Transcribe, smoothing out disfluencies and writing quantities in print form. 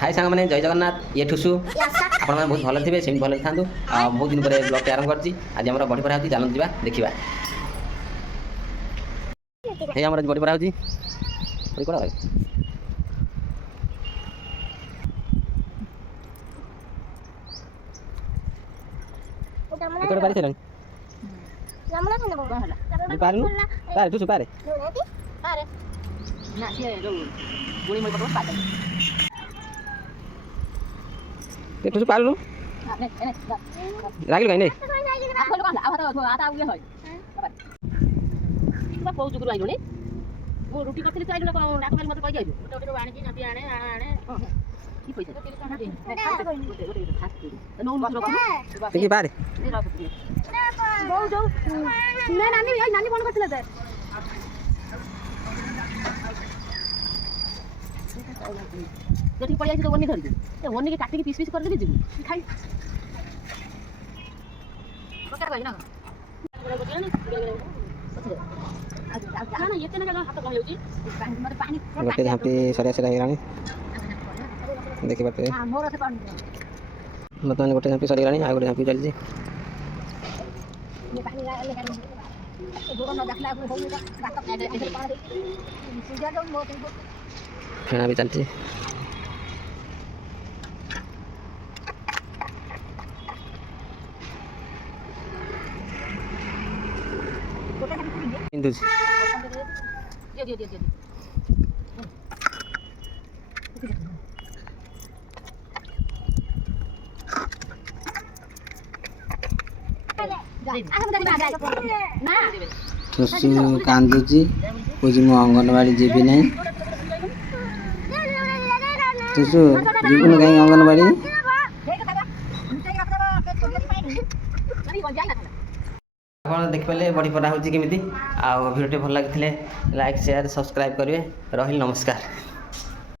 हाय सांग मैंने जय जगन्नाथ ये ठुसु आपण मैंने बहुत भल थे सेम भल था बहुत दिन पर ब्लॉग आरंभ करছি आज आम बड़ी पढ़ा होती चलते जावा देखा ये आम बड़ी पढ़ा होती बड़ी पढ़ा एक बारी चलन पारे पारे ठुसु पारे ना से जो गोली मई पकड़ पाते ते ठुसु पारनु रागिल कहीं नहीं आखो लोक आता उले होय बा पौ जुगुर आइलो ने वो रोटी करथि तो आइलो ना डाक मारी मत कहि आइलो गोटे गोटे आने की नपी आने आने की पैसा नो मत रखो ठीक बारे नहीं रखो बौ जो ना नानी फोन करथिले ते जति पड़ी आइछ तो वनी धरि ए वनी के काटी के पीस कर देबी जीबू खाई बकर भाई ना ना ये तेना का हाथ कम होउची पानी गोटे झांपी सरिया सरिया हेरानी देखि बाटे हां मोर से पानी मतलब गोटे झांपी सरिया हेरानी आ गोटे झांपी चली ये पानी ले कर जोर न देखला को होई बात ऐसे पानी सीधा जो मोत फेना भी चलती इंदु दे ठुसु कांदुची पूजी मो अंगनवाड़ी जीवी नहीं ठुसु जीवन कहीं अंगनवाड़ी आप देखिए बड़ी पढ़ा होती केमी आ भिडियो भल लगी लाइक शेयर सब्सक्राइब करेंगे रही नमस्कार।